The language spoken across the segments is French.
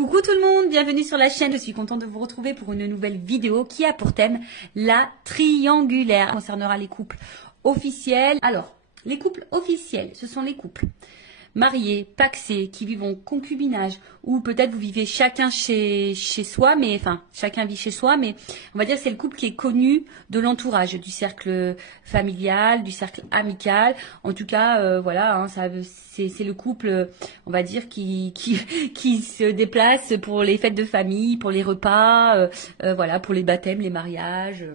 Coucou tout le monde, bienvenue sur la chaîne. Je suis contente de vous retrouver pour une nouvelle vidéo qui a pour thème la triangulaire. Ça concernera les couples officiels. Alors, les couples officiels, ce sont les couples mariés, pacsés, qui vivent en concubinage, ou peut-être vous vivez chacun chez soi, mais enfin chacun vit chez soi, mais on va dire que c'est le couple qui est connu de l'entourage, du cercle familial, du cercle amical. En tout cas, voilà, hein, c'est le couple, on va dire, qui se déplace pour les fêtes de famille, pour les repas, voilà, pour les baptêmes, les mariages.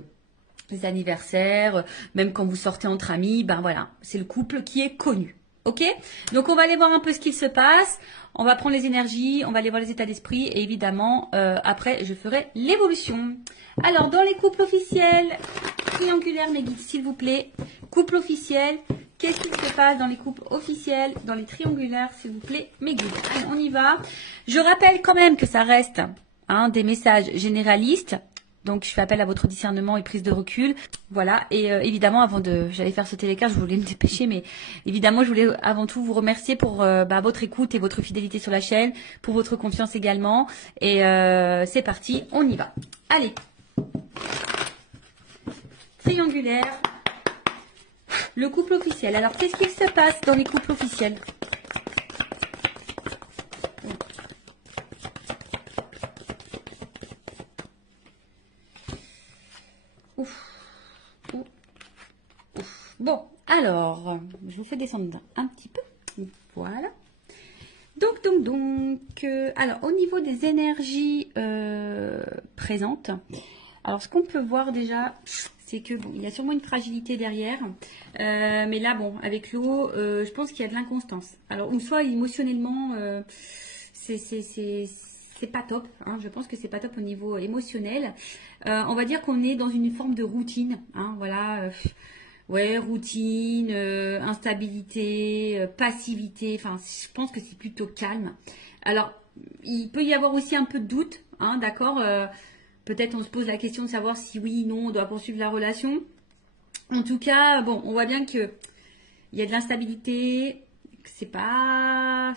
Les anniversaires, même quand vous sortez entre amis, ben voilà, c'est le couple qui est connu. Ok, donc on va aller voir un peu ce qu'il se passe, on va prendre les énergies, on va aller voir les états d'esprit et évidemment après je ferai l'évolution. Alors dans les couples officiels, triangulaires mes guides s'il vous plaît, couple officiel, qu'est-ce qui se passe dans les couples officiels, dans les triangulaires s'il vous plaît mes guides. Allez, on y va. Je rappelle quand même que ça reste des messages généralistes. Donc, je fais appel à votre discernement et prise de recul. Voilà. Et évidemment, j'allais faire sauter les cartes, je voulais me dépêcher, mais évidemment, je voulais avant tout vous remercier pour votre écoute et votre fidélité sur la chaîne, pour votre confiance également. Et c'est parti, on y va. Allez. Triangulaire. Le couple officiel. Alors, qu'est-ce qu'il se passe dans les couples officiels ? Bon, alors, je vous fais descendre un petit peu. Voilà. Donc, alors, au niveau des énergies présentes, alors, ce qu'on peut voir déjà, c'est que, bon, il y a sûrement une fragilité derrière. Mais là, bon, avec l'eau, je pense qu'il y a de l'inconstance. Alors, ou soit émotionnellement, c'est pas top, hein, je pense que c'est pas top au niveau émotionnel. On va dire qu'on est dans une forme de routine, hein, voilà. Ouais, routine, instabilité, passivité, enfin, je pense que c'est plutôt calme. Alors, il peut y avoir aussi un peu de doute, hein, d'accord. Peut-être on se pose la question de savoir si oui, non, on doit poursuivre la relation. En tout cas, bon, on voit bien que il y a de l'instabilité, que c'est pas,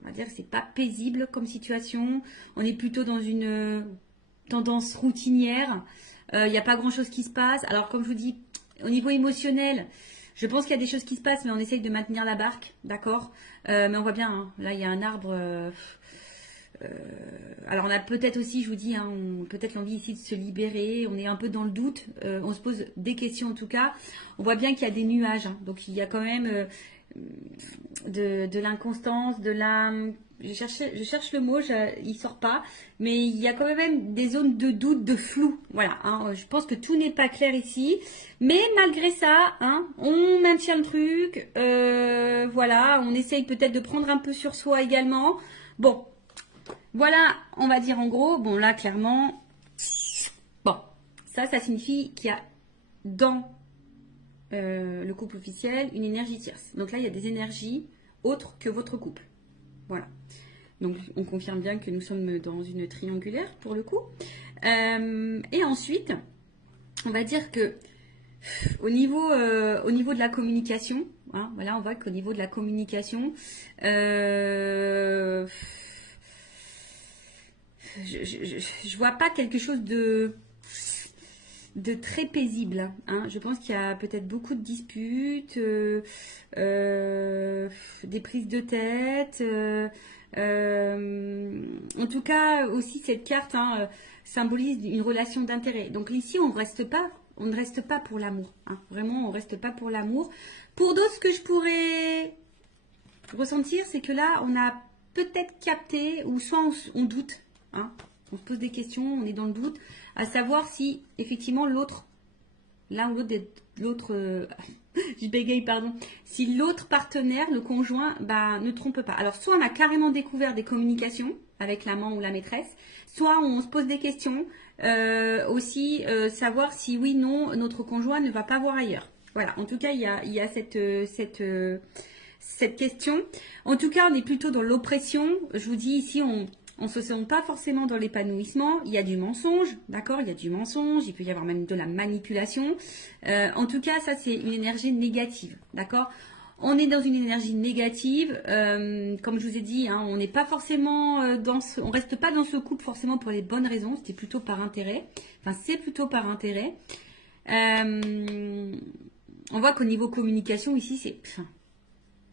on va dire que c'est pas paisible comme situation. On est plutôt dans une tendance routinière. Il n'y a pas grand-chose qui se passe. Alors, comme je vous dis, au niveau émotionnel, je pense qu'il y a des choses qui se passent, mais on essaye de maintenir la barque, d'accord. Mais on voit bien, hein, là, il y a un arbre. Alors, on a peut-être aussi, je vous dis, hein, peut-être l'envie ici de se libérer. On est un peu dans le doute. On se pose des questions, en tout cas. On voit bien qu'il y a des nuages. Hein, donc, il y a quand même de l'inconstance, de la... Je cherche le mot, il sort pas, mais il y a quand même des zones de doute, de flou. Voilà, hein, je pense que tout n'est pas clair ici, mais malgré ça, hein, on maintient le truc. Voilà, on essaye peut-être de prendre un peu sur soi également. Bon, voilà, on va dire en gros. Bon, là, clairement, bon, ça signifie qu'il y a dans le couple officiel une énergie tierce. Donc là, il y a des énergies autres que votre couple. Voilà. Donc, on confirme bien que nous sommes dans une triangulaire pour le coup. Et ensuite, on va dire que au niveau de la communication, hein, voilà, on voit qu'au niveau de la communication, je vois pas quelque chose de très paisible, hein. Je pense qu'il y a peut-être beaucoup de disputes, des prises de tête. En tout cas, aussi cette carte, hein, symbolise une relation d'intérêt. Donc ici, on ne reste pas pour l'amour, hein. Vraiment, on ne reste pas pour l'amour. Pour d'autres, ce que je pourrais ressentir, c'est que là, on a peut-être capté, ou soit on doute, hein. On se pose des questions, on est dans le doute, à savoir si effectivement l'autre, l'un ou l'autre, je bégaye, pardon, si l'autre partenaire, le conjoint, ne trompe pas. Alors soit on a carrément découvert des communications avec l'amant ou la maîtresse, soit on se pose des questions, aussi savoir si oui, non, notre conjoint ne va pas voir ailleurs. Voilà, en tout cas, il y a cette question. En tout cas, on est plutôt dans l'oppression. Je vous dis ici, on ne se sent pas forcément dans l'épanouissement. Il y a du mensonge, d'accord. Il y a du mensonge, il peut y avoir même de la manipulation. En tout cas, ça, c'est une énergie négative, d'accord. On est dans une énergie négative, comme je vous ai dit, hein, on n'est pas forcément on reste pas dans ce couple forcément pour les bonnes raisons, c'était plutôt par intérêt. Enfin, c'est plutôt par intérêt. On voit qu'au niveau communication ici,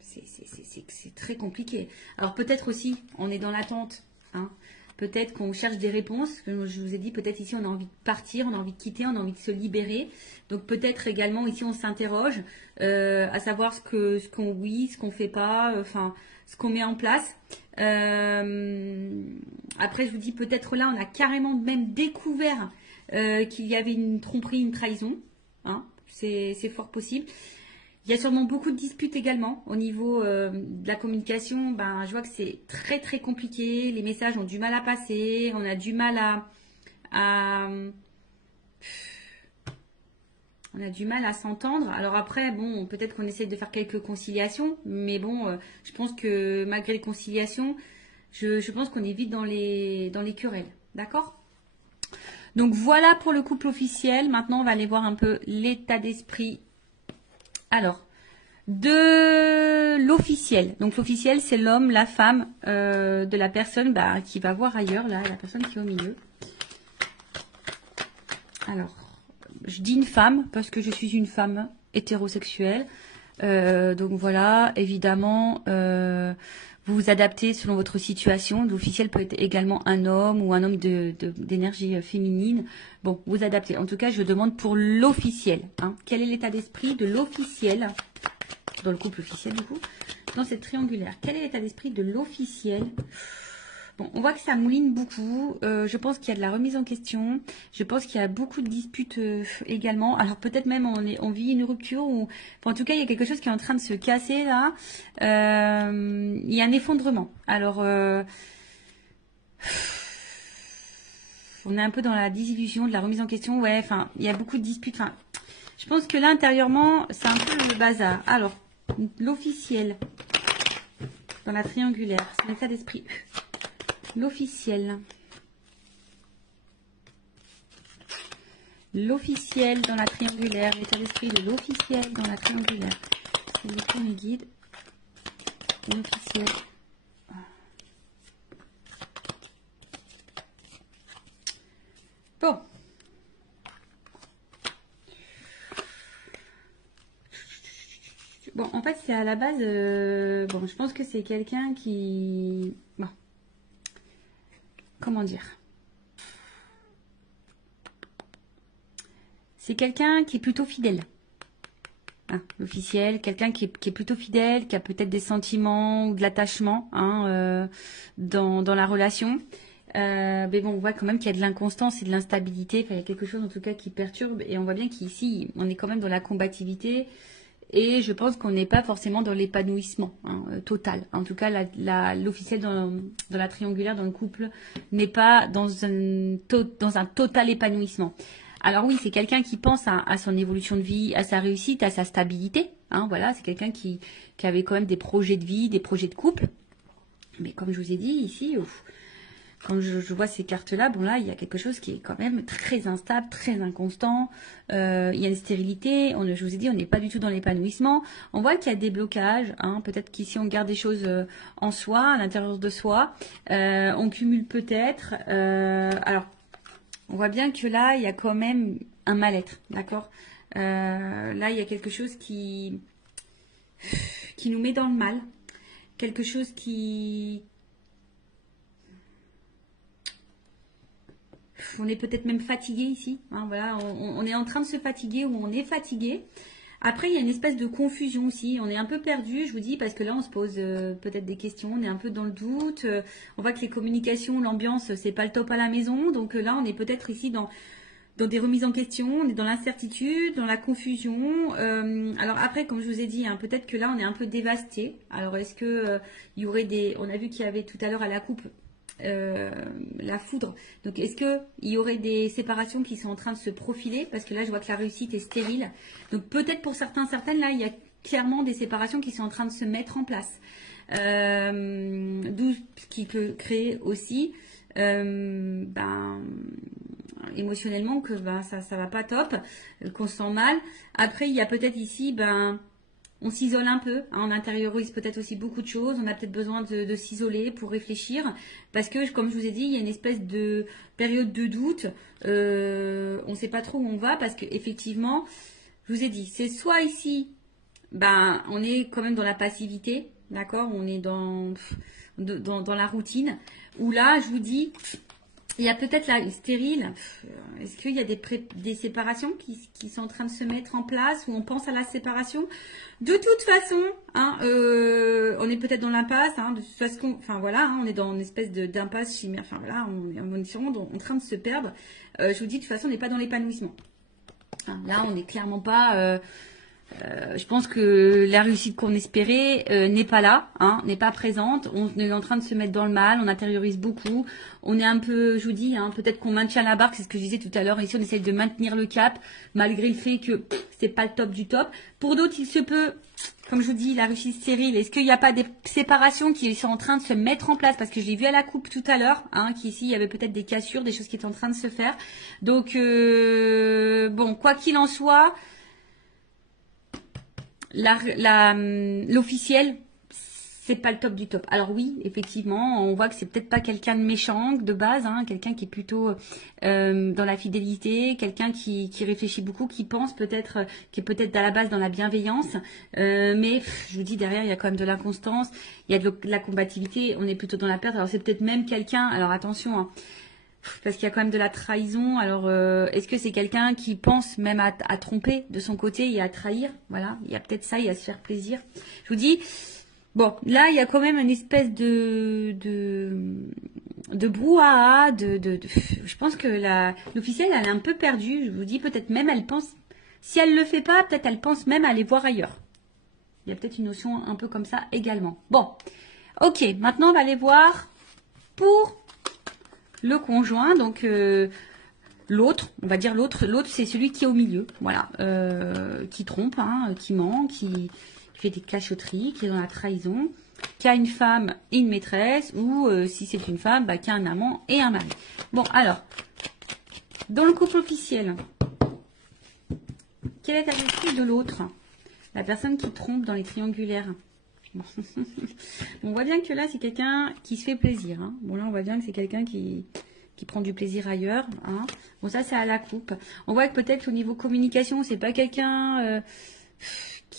c'est très compliqué. Alors peut-être aussi, on est dans l'attente, hein. Peut-être qu'on cherche des réponses. Comme je vous ai dit, peut-être ici on a envie de partir, on a envie de quitter, on a envie de se libérer. Donc peut-être également ici on s'interroge à savoir ce qu'on oui, ce qu'on fait pas, enfin ce qu'on met en place. Après je vous dis peut-être là on a carrément même découvert qu'il y avait une tromperie, une trahison. Hein, c'est fort possible. Il y a sûrement beaucoup de disputes également au niveau de la communication. Ben, je vois que c'est très très compliqué. Les messages ont du mal à passer. On a du mal on a du mal à s'entendre. Alors après, bon, peut-être qu'on essaie de faire quelques conciliations. Mais bon, je pense que malgré les conciliations, je pense qu'on est vite dans les querelles. D'accord ? Donc voilà pour le couple officiel. Maintenant, on va aller voir un peu l'état d'esprit. Alors, de l'officiel. Donc l'officiel, c'est l'homme, la femme de la personne qui va voir ailleurs, là, la personne qui est au milieu. Alors, je dis une femme parce que je suis une femme hétérosexuelle. Donc voilà, évidemment, vous vous adaptez selon votre situation. L'officiel peut être également un homme ou un homme d'énergie féminine. Bon, vous adaptez. En tout cas, je demande pour l'officiel. Hein. Quel est l'état d'esprit de l'officiel, dans le couple officiel du coup, dans cette triangulaire? Quel est l'état d'esprit de l'officiel? Bon, on voit que ça mouline beaucoup. Je pense qu'il y a de la remise en question. Je pense qu'il y a beaucoup de disputes également. Alors peut-être même on vit une rupture ou enfin, en tout cas il y a quelque chose qui est en train de se casser là. Il y a un effondrement. Alors on est un peu dans la désillusion, de la remise en question. Ouais, enfin il y a beaucoup de disputes. Enfin, je pense que là intérieurement c'est un peu le bazar. Alors l'officiel dans la triangulaire, c'est l'état d'esprit. L'officiel. L'officiel dans la triangulaire. L'état d'esprit de l'officiel dans la triangulaire. C'est le premier guide. L'officiel. Bon. Bon, en fait, c'est à la base... bon, je pense que c'est quelqu'un qui... Bon. Comment dire? C'est quelqu'un qui est plutôt fidèle. Hein, l'officiel, quelqu'un qui est plutôt fidèle, qui a peut-être des sentiments ou de l'attachement hein, dans la relation. Mais bon, on voit quand même qu'il y a de l'inconstance et de l'instabilité. Enfin, il y a quelque chose en tout cas qui perturbe. Et on voit bien qu'ici, on est quand même dans la combativité. Et je pense qu'on n'est pas forcément dans l'épanouissement hein, total. En tout cas, l'officiel dans la triangulaire, dans le couple, n'est pas dans un total épanouissement. Alors oui, c'est quelqu'un qui pense à son évolution de vie, à sa réussite, à sa stabilité. Hein, voilà, c'est quelqu'un qui avait quand même des projets de vie, des projets de couple. Mais comme je vous ai dit ici... Quand je vois ces cartes-là, bon là, il y a quelque chose qui est quand même très instable, très inconstant. Il y a une stérilité. Je vous ai dit, on n'est pas du tout dans l'épanouissement. On voit qu'il y a des blocages. Hein, peut-être qu'ici, on garde des choses en soi, à l'intérieur de soi. On cumule peut-être. Alors, on voit bien que là, il y a quand même un mal-être. D'accord là, il y a quelque chose qui nous met dans le mal. Quelque chose qui... On est peut-être même fatigué ici. Hein, voilà, on est en train de se fatiguer ou on est fatigué. Après, il y a une espèce de confusion aussi. On est un peu perdu, je vous dis, parce que là, on se pose peut-être des questions. On est un peu dans le doute. On voit que les communications, l'ambiance, c'est pas le top à la maison. Donc là, on est peut-être ici dans des remises en question. On est dans l'incertitude, dans la confusion. Alors après, comme je vous ai dit, hein, peut-être que là, on est un peu dévasté. Alors, est-ce que il y aurait des... On a vu qu'il y avait tout à l'heure à la coupe... la foudre. Donc, est-ce qu'il y aurait des séparations qui sont en train de se profiler? Parce que là, je vois que la réussite est stérile. Donc, peut-être pour certaines, là, il y a clairement des séparations qui sont en train de se mettre en place. D'où ce qui peut créer aussi, émotionnellement, que ça va pas top, qu'on se sent mal. Après, il y a peut-être ici, on s'isole un peu, hein, on intériorise peut-être aussi beaucoup de choses, on a peut-être besoin de s'isoler pour réfléchir, parce que comme je vous ai dit, il y a une espèce de période de doute, on ne sait pas trop où on va, parce que effectivement, je vous ai dit, c'est soit ici, ben, on est quand même dans la passivité, d'accord, on est dans la routine, où là, je vous dis, il y a peut-être là une stérile. Est-ce qu'il y a des séparations qui sont en train de se mettre en place ou on pense à la séparation? De toute façon, hein, on est peut-être dans l'impasse. Hein, de toute façon, enfin voilà, hein, on est dans une espèce d'impasse chimère. Enfin voilà, on est sûrement en train de se perdre. Je vous dis, de toute façon, on n'est pas dans l'épanouissement. Hein, là, on n'est clairement pas. Je pense que la réussite qu'on espérait n'est pas là, hein, n'est pas présente. On est en train de se mettre dans le mal, on intériorise beaucoup. On est un peu, je vous dis, hein, peut-être qu'on maintient la barque, c'est ce que je disais tout à l'heure. Ici, on essaye de maintenir le cap, malgré le fait que c'est pas le top du top. Pour d'autres, il se peut, comme je vous dis, la réussite stérile. Est-ce qu'il n'y a pas des séparations qui sont en train de se mettre en place? Parce que je l'ai vu à la coupe tout à l'heure, hein, qu'ici, il y avait peut-être des cassures, des choses qui étaient en train de se faire. Donc, bon, quoi qu'il en soit, l'officiel, c'est pas le top du top. Alors oui, effectivement, on voit que c'est peut-être pas quelqu'un de méchant de base, hein, quelqu'un qui est plutôt dans la fidélité, quelqu'un qui réfléchit beaucoup, qui pense peut-être, qui est peut-être à la base dans la bienveillance, mais je vous dis derrière il y a quand même de l'inconstance, il y a de la combativité, on est plutôt dans la perte. Alors c'est peut-être même quelqu'un, alors attention, hein, parce qu'il y a quand même de la trahison. Alors, est-ce que c'est quelqu'un qui pense même à tromper de son côté et à trahir? Voilà, il y a peut-être ça, il y a se faire plaisir. Je vous dis, bon, là, il y a quand même une espèce de brouhaha, je pense que l'officielle, elle est un peu perdue. Je vous dis, peut-être même, elle pense, si elle le fait pas, peut-être elle pense même à aller voir ailleurs. Il y a peut-être une notion un peu comme ça également. Bon, ok, maintenant, on va aller voir pour le conjoint, donc l'autre, on va dire l'autre c'est celui qui est au milieu, voilà, qui trompe, hein, qui ment, qui fait des cachotteries, qui est dans la trahison, qui a une femme et une maîtresse, ou si c'est une femme, bah, qui a un amant et un mari. Bon, alors, dans le couple officiel, quel est l'esprit de l'autre? La personne qui trompe dans les triangulaires. Bon. On voit bien que là, c'est quelqu'un qui se fait plaisir. Hein. Bon, là, on voit bien que c'est quelqu'un qui prend du plaisir ailleurs. Hein. Bon, ça, c'est à la coupe. On voit que peut-être au niveau communication, c'est pas quelqu'un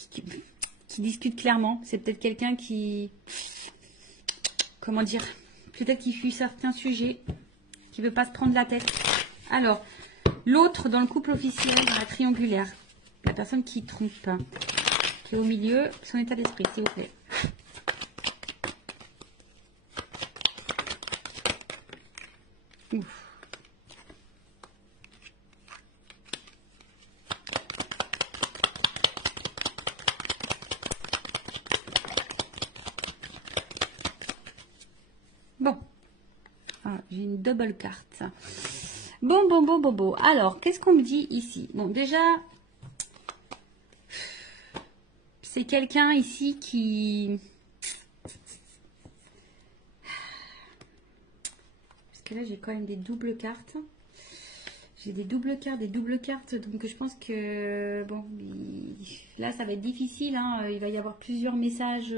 qui discute clairement. C'est peut-être quelqu'un qui... Comment dire? Peut-être qui fuit certains sujets, qui veut pas se prendre la tête. Alors, l'autre dans le couple officiel, dans la triangulaire, la personne qui trompe, qui est au milieu, son état d'esprit, s'il vous plaît. Ouf. Bon. Ah, j'ai une double carte. Bon. Alors, qu'est-ce qu'on me dit ici? Bon, déjà, c'est quelqu'un ici qui... Parce que là, j'ai quand même des doubles cartes. J'ai des doubles cartes. Donc, je pense que... Bon, là, ça va être difficile. Hein. Il va y avoir plusieurs messages...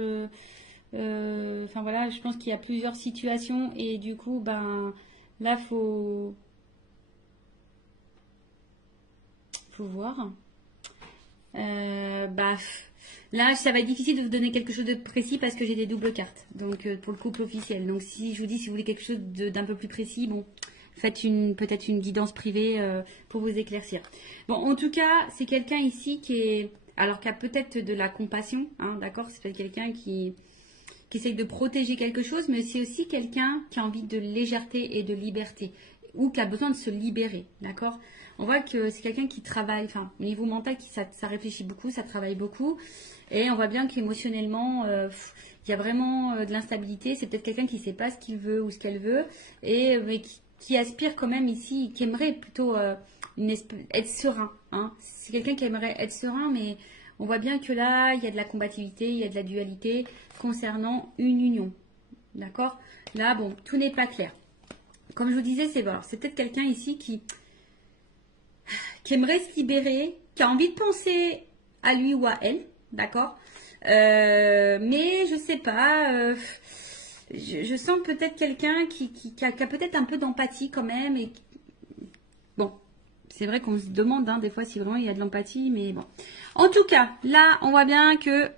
Enfin, voilà, je pense qu'il y a plusieurs situations. Et du coup, ben... Là, faut voir. Bah... Là, ça va être difficile de vous donner quelque chose de précis parce que j'ai des doubles cartes. Donc, pour le couple officiel. Donc, si je vous dis, si vous voulez quelque chose d'un peu plus précis, bon, faites peut-être une guidance privée pour vous éclaircir. Bon, en tout cas, c'est quelqu'un ici qui a peut-être de la compassion, hein, d'accord? C'est peut-être quelqu'un qui essaye de protéger quelque chose, mais c'est aussi quelqu'un qui a envie de légèreté et de liberté, ou qui a besoin de se libérer, d'accord? On voit que c'est quelqu'un qui travaille, enfin, au niveau mental, ça réfléchit beaucoup, ça travaille beaucoup. Et on voit bien qu'émotionnellement, il y a vraiment de l'instabilité. C'est peut-être quelqu'un qui ne sait pas ce qu'il veut ou ce qu'elle veut. Mais qui aspire quand même ici, qui aimerait plutôt être serein. Hein. C'est quelqu'un qui aimerait être serein, mais on voit bien que là, il y a de la combativité, il y a de la dualité concernant une union. D'accord? Là, bon, tout n'est pas clair. Comme je vous disais, c'est peut-être quelqu'un ici qui aimerait se libérer, qui a envie de penser à lui ou à elle, d'accord. Mais je sais pas, je sens peut-être quelqu'un qui a peut-être un peu d'empathie quand même. Et bon, c'est vrai qu'on se demande des fois si vraiment il y a de l'empathie, mais bon. En tout cas, là, on voit bien que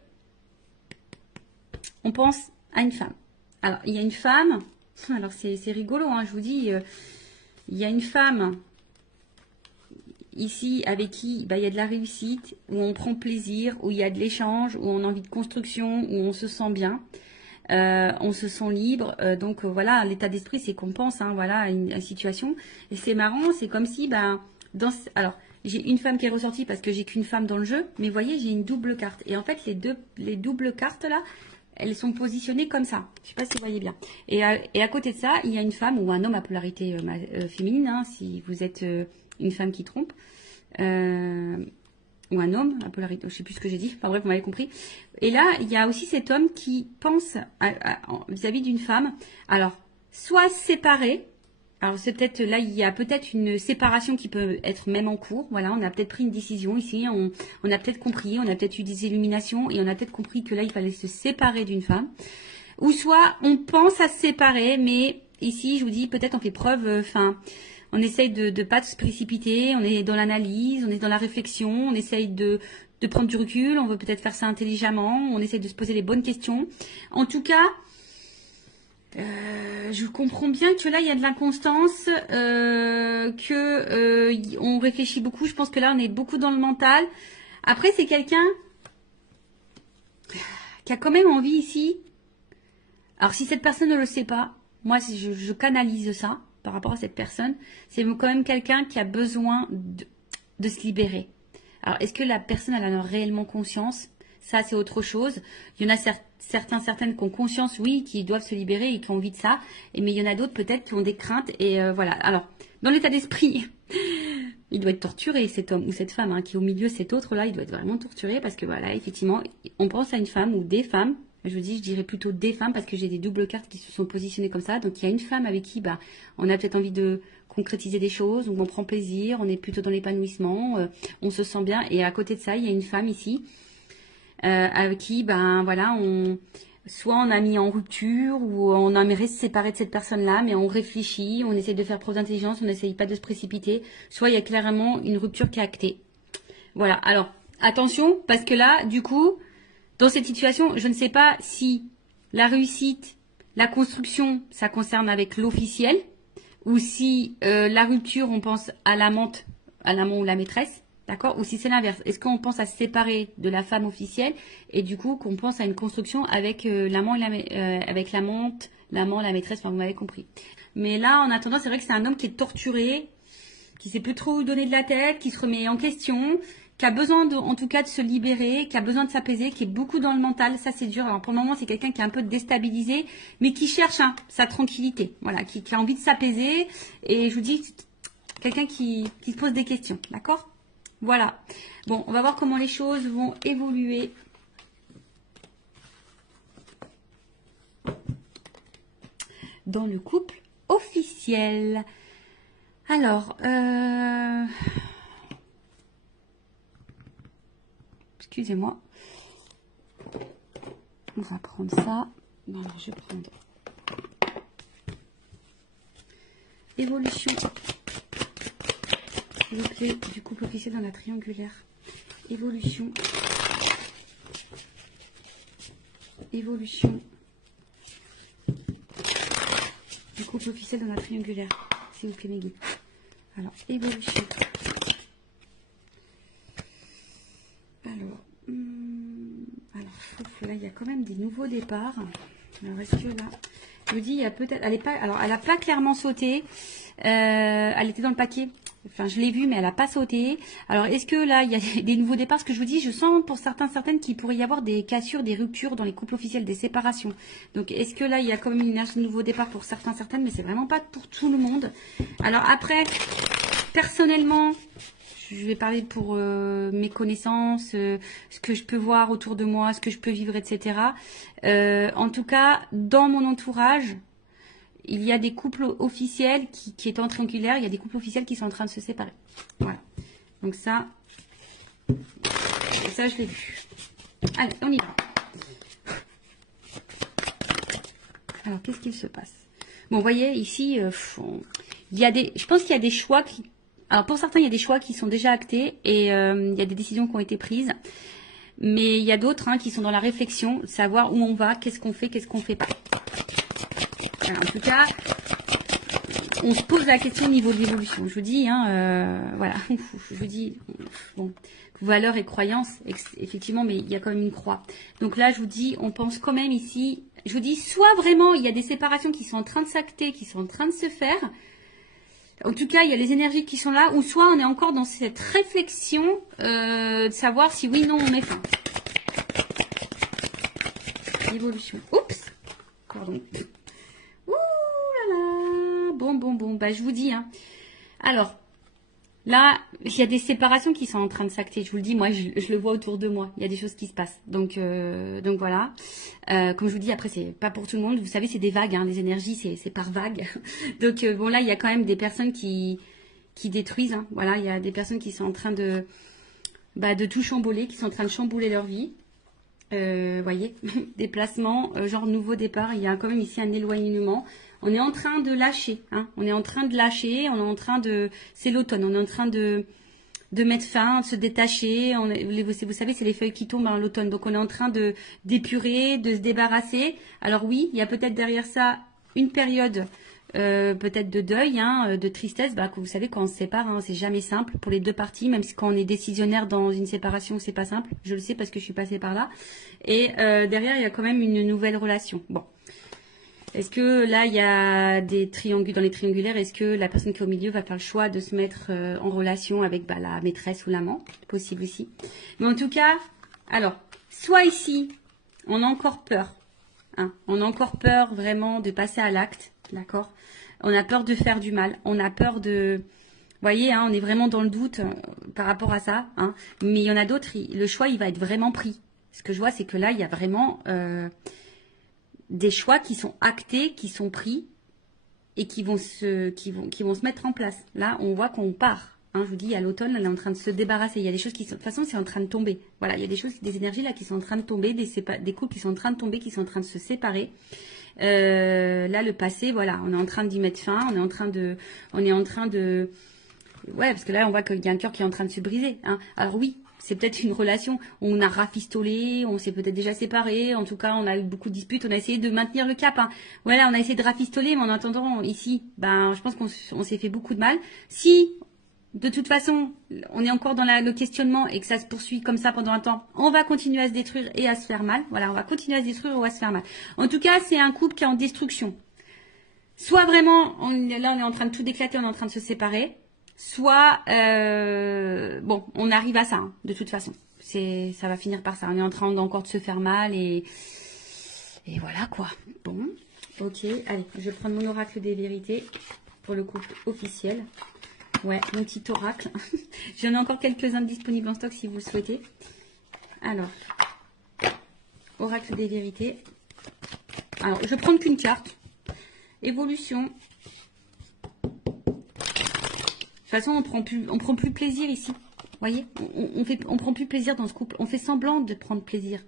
on pense à une femme. Alors, il y a une femme, alors c'est rigolo, je vous dis, il y a une femme ici avec qui il y a de la réussite, où on prend plaisir, où il y a de l'échange, où on a envie de construction, où on se sent bien, on se sent libre. Donc voilà, l'état d'esprit, c'est qu'on pense voilà, à une situation. Et c'est marrant, c'est comme si, alors, j'ai une femme qui est ressortie parce que j'ai qu'une femme dans le jeu, mais vous voyez, j'ai une double carte. Et en fait, les doubles cartes là, elles sont positionnées comme ça. Je ne sais pas si vous voyez bien. Et à côté de ça, il y a une femme ou un homme à polarité féminine, si vous êtes une femme qui trompe, ou un homme à polarité, je ne sais plus ce que j'ai dit, enfin bref, vous m'avez compris. Et là, il y a aussi cet homme qui pense vis-à-vis d'une femme, alors, soit séparée. Alors c'est peut-être là, il y a peut-être une séparation qui peut être même en cours. Voilà, on a peut-être pris une décision ici, on a peut-être compris, on a peut-être eu des illuminations et on a peut-être compris que là, il fallait se séparer d'une femme. Ou soit on pense à se séparer, mais ici, je vous dis, peut-être on fait preuve, on essaye de pas se précipiter, on est dans l'analyse, on est dans la réflexion, on essaye de prendre du recul, on veut peut-être faire ça intelligemment, on essaye de se poser les bonnes questions. En tout cas, je comprends bien que là il y a de l'inconstance, on réfléchit beaucoup. Je pense que là on est beaucoup dans le mental. Après c'est quelqu'un qui a quand même envie ici. Alors si cette personne ne le sait pas, moi je canalise ça par rapport à cette personne. C'est quand même quelqu'un qui a besoin de se libérer. Alors est-ce que la personne elle en a réellement conscience? Ça, c'est autre chose. Il y en a certaines qui ont conscience, oui, qui doivent se libérer et qui ont envie de ça. Mais il y en a d'autres peut-être qui ont des craintes. Et voilà. Alors, dans l'état d'esprit, il doit être torturé, cet homme ou cette femme qui est au milieu, cet autre-là, il doit être vraiment torturé parce que voilà, effectivement, on pense à une femme ou des femmes. Je dirais plutôt des femmes parce que j'ai des doubles cartes qui se sont positionnées comme ça. Donc, il y a une femme avec qui on a peut-être envie de concrétiser des choses, où on prend plaisir, on est plutôt dans l'épanouissement, on se sent bien. Et à côté de ça, il y a une femme ici. Avec qui, voilà, soit on a mis en rupture ou on aimerait se séparer de cette personne-là, mais on réfléchit, on essaye de faire preuve d'intelligence, on n'essaye pas de se précipiter. Soit il y a clairement une rupture qui est actée. Voilà. Alors attention, parce que là, du coup, dans cette situation, je ne sais pas si la réussite, la construction, ça concerne avec l'officiel, ou si la rupture, on pense à l'amant ou la maîtresse. D'accord? Ou si c'est l'inverse. Est-ce qu'on pense à se séparer de la femme officielle et du coup qu'on pense à une construction avec l'amant avec l'amante, l'amant, la maîtresse, enfin vous m'avez compris. Mais là, en attendant, c'est vrai que c'est un homme qui est torturé, qui sait plus trop où donner de la tête, qui se remet en question, qui a besoin en tout cas de se libérer, qui a besoin de s'apaiser, qui est beaucoup dans le mental. Ça, c'est dur. Alors pour le moment, c'est quelqu'un qui est un peu déstabilisé, mais qui cherche sa tranquillité. Voilà, qui a envie de s'apaiser. Et je vous dis, quelqu'un qui se pose des questions. D'accord? Voilà. Bon, on va voir comment les choses vont évoluer. Dans le couple officiel. Alors, excusez-moi. On va prendre ça. Non, je vais prendre évolution. S'il vous plaît, du couple officiel dans la triangulaire. Évolution. Évolution. Du couple officiel dans la triangulaire. S'il vous plaît, mes guides. Alors, évolution. Alors, là, il y a quand même des nouveaux départs. Alors, est-ce que là... Je vous dis, il y a peut-être... Elle n'a pas clairement sauté. Elle était dans le paquet. Enfin, je l'ai vue, mais elle n'a pas sauté. Alors, est-ce que là, il y a des nouveaux départs? Ce que je vous dis, je sens pour certaines qu'il pourrait y avoir des cassures, des ruptures dans les couples officiels, des séparations. Donc, est-ce que là, il y a quand même une énergie de nouveau départ pour certaines, mais c'est vraiment pas pour tout le monde. Alors après, personnellement, je vais parler pour mes connaissances, ce que je peux voir autour de moi, ce que je peux vivre, etc. En tout cas, dans mon entourage, il y a des couples officiels qui étant triangulaires, il y a des couples officiels qui sont en train de se séparer. Voilà. Donc ça je l'ai vu. Allez, on y va. Alors, qu'est-ce qu'il se passe? Bon, vous voyez, ici, il y a je pense qu'il y a des choix qui... Alors, pour certains, il y a des choix qui sont déjà actés et il y a des décisions qui ont été prises. Mais il y a d'autres qui sont dans la réflexion, savoir où on va, qu'est-ce qu'on fait pas. Alors, en tout cas, on se pose la question au niveau de l'évolution. Je vous dis, voilà, je vous dis, bon, valeurs et croyances, effectivement, mais il y a quand même une croix. Donc là, je vous dis, on pense quand même ici, je vous dis, soit vraiment, il y a des séparations qui sont en train de s'acter, qui sont en train de se faire. En tout cas, il y a les énergies qui sont là, ou soit on est encore dans cette réflexion de savoir si oui, non, on met fin. Évolution. Oups. Pardon. Ouh là là. Bon. Bah, je vous dis. Alors, là, il y a des séparations qui sont en train de s'acter. Je vous le dis, moi, je le vois autour de moi. Il y a des choses qui se passent. Donc voilà. Comme je vous dis, après, c'est pas pour tout le monde. Vous savez, c'est des vagues. Les énergies, c'est par vagues. Donc, bon, là, il y a quand même des personnes qui détruisent. Voilà, il y a des personnes qui sont en train de tout chambouler, qui sont en train de chambouler leur vie. Voyez, déplacement, genre nouveau départ. Il y a quand même ici un éloignement. On est en train de lâcher, on est en train de lâcher, on est en train de... C'est l'automne, on est en train de mettre fin, de se détacher. Vous savez, c'est les feuilles qui tombent l'automne. Donc, on est en train d'épurer, de se débarrasser. Alors oui, il y a peut-être derrière ça une période peut-être de deuil, de tristesse. Que vous savez, quand on se sépare, c'est jamais simple pour les deux parties. Même si quand on est décisionnaire dans une séparation, c'est pas simple. Je le sais parce que je suis passée par là. Et derrière, il y a quand même une nouvelle relation. Bon. Est-ce que là, il y a des dans les triangulaires, est-ce que la personne qui est au milieu va faire le choix de se mettre en relation avec la maîtresse ou l'amant? Possible aussi. Mais en tout cas, alors, soit ici, on a encore peur. On a encore peur vraiment de passer à l'acte, d'accord? On a peur de faire du mal. On a peur de... Vous voyez, on est vraiment dans le doute par rapport à ça. Mais il y en a d'autres, le choix, il va être vraiment pris. Ce que je vois, c'est que là, il y a vraiment... des choix qui sont actés, qui sont pris et qui vont se mettre en place. Là, on voit qu'on part. Je vous dis, à l'automne, elle est en train de se débarrasser. Il y a des choses qui sont... De toute façon, c'est en train de tomber. Voilà, il y a des choses, des énergies là qui sont en train de tomber, des couples qui sont en train de tomber, qui sont en train de se séparer. Là, le passé, voilà, on est en train d'y mettre fin. On est en train de... Ouais, parce que là, on voit qu'il y a un cœur qui est en train de se briser. Alors oui, c'est peut-être une relation où on a rafistolé, on s'est peut-être déjà séparés. En tout cas, on a eu beaucoup de disputes. On a essayé de maintenir le cap. Voilà, on a essayé de rafistoler, mais en attendant, ici, je pense qu'on s'est fait beaucoup de mal. Si, de toute façon, on est encore dans le questionnement et que ça se poursuit comme ça pendant un temps, on va continuer à se détruire et à se faire mal. Voilà, on va continuer à se détruire ou à se faire mal. En tout cas, c'est un couple qui est en destruction. Soit vraiment, là, on est en train de tout éclater, on est en train de se séparer. Soit, bon, on arrive à ça, de toute façon. Ça va finir par ça. On est en train encore de se faire mal et voilà quoi. Bon, ok. Allez, je vais prendre mon oracle des vérités pour le couple officiel. Ouais, mon petit oracle. J'en ai encore quelques-uns disponibles en stock si vous le souhaitez. Alors, oracle des vérités. Alors, je vais prendre qu'une carte. Évolution. De toute façon, on prend plus plaisir ici. Vous voyez, on prend plus plaisir dans ce couple. On fait semblant de prendre plaisir.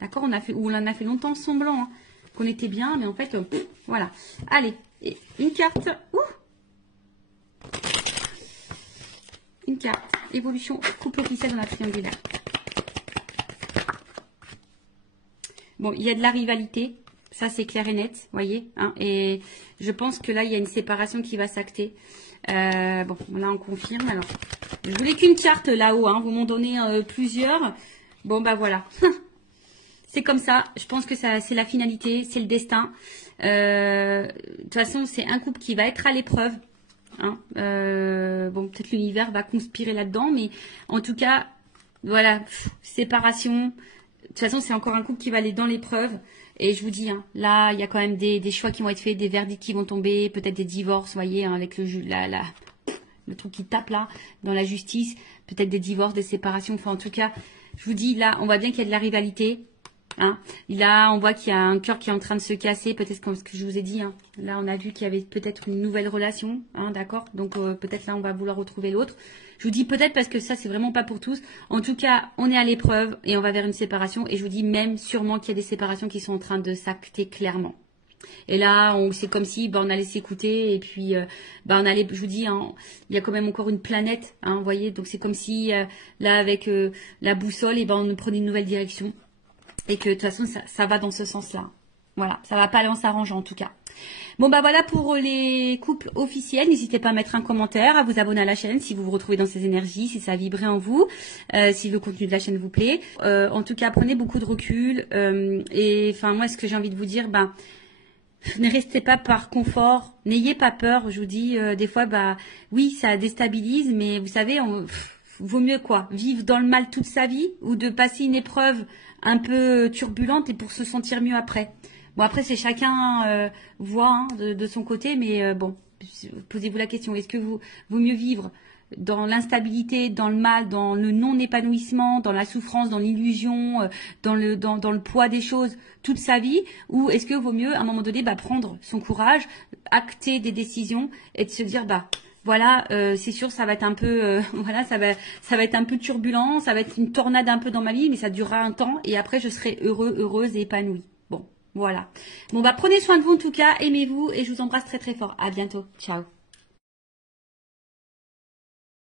D'accord? On en a fait longtemps semblant qu'on était bien, mais en fait, voilà. Allez, et une carte. Une carte. Évolution couple officiel dans la triangulaire. Bon, il y a de la rivalité. Ça, c'est clair et net, vous voyez. Et je pense que là, il y a une séparation qui va s'acter. Bon, là, on confirme. Alors, je voulais qu'une carte là-haut. Vous m'en donnez plusieurs. Bon, voilà. C'est comme ça. Je pense que c'est la finalité. C'est le destin. De toute façon, c'est un couple qui va être à l'épreuve. Bon, peut-être l'univers va conspirer là-dedans. Mais en tout cas, voilà. Séparation. De toute façon, c'est encore un couple qui va aller dans l'épreuve. Et je vous dis, là, il y a quand même des choix qui vont être faits, des verdicts qui vont tomber, peut-être des divorces, vous voyez, avec le truc qui tape là, dans la justice, peut-être des divorces, des séparations. Enfin, en tout cas, je vous dis, là, on voit bien qu'il y a de la rivalité. Hein. Là, on voit qu'il y a un cœur qui est en train de se casser, peut-être comme ce que je vous ai dit. Hein. Là, on a vu qu'il y avait peut-être une nouvelle relation, hein, d'accord. Donc, peut-être là, on va vouloir retrouver l'autre. Je vous dis peut-être parce que ça, c'est vraiment pas pour tous. En tout cas, on est à l'épreuve et on va vers une séparation. Et je vous dis même sûrement qu'il y a des séparations qui sont en train de s'acter clairement. Et là, c'est comme si on allait s'écouter et puis on allait, je vous dis, hein, il y a quand même encore une planète, hein, vous voyez. Donc, c'est comme si là, avec la boussole, et on prenait une nouvelle direction. Et que de toute façon, ça va dans ce sens-là. Voilà, ça va pas aller en s'arrangeant en tout cas. Bon bah voilà pour les couples officiels. N'hésitez pas à mettre un commentaire, à vous abonner à la chaîne si vous vous retrouvez dans ces énergies, si ça a vibré en vous, si le contenu de la chaîne vous plaît. En tout cas, prenez beaucoup de recul. Et enfin moi, ce que j'ai envie de vous dire, ne restez pas par confort, n'ayez pas peur. Je vous dis, des fois, oui, ça déstabilise, mais vous savez, vaut mieux quoi, vivre dans le mal toute sa vie ou de passer une épreuve un peu turbulente et pour se sentir mieux après. Bon, après, c'est chacun voit hein, de son côté, mais bon, posez-vous la question, est-ce que vaut mieux vivre dans l'instabilité, dans le mal, dans le non-épanouissement, dans la souffrance, dans l'illusion, dans le poids des choses toute sa vie, ou est-ce que vaut mieux, à un moment donné, prendre son courage, acter des décisions et de se dire, voilà, c'est sûr, ça va être un peu, voilà, ça va être un peu turbulent, ça va être une tornade un peu dans ma vie, mais ça durera un temps et après je serai heureuse et épanouie. Bon, voilà. Bon, prenez soin de vous en tout cas, aimez-vous et je vous embrasse très très fort. À bientôt. Ciao.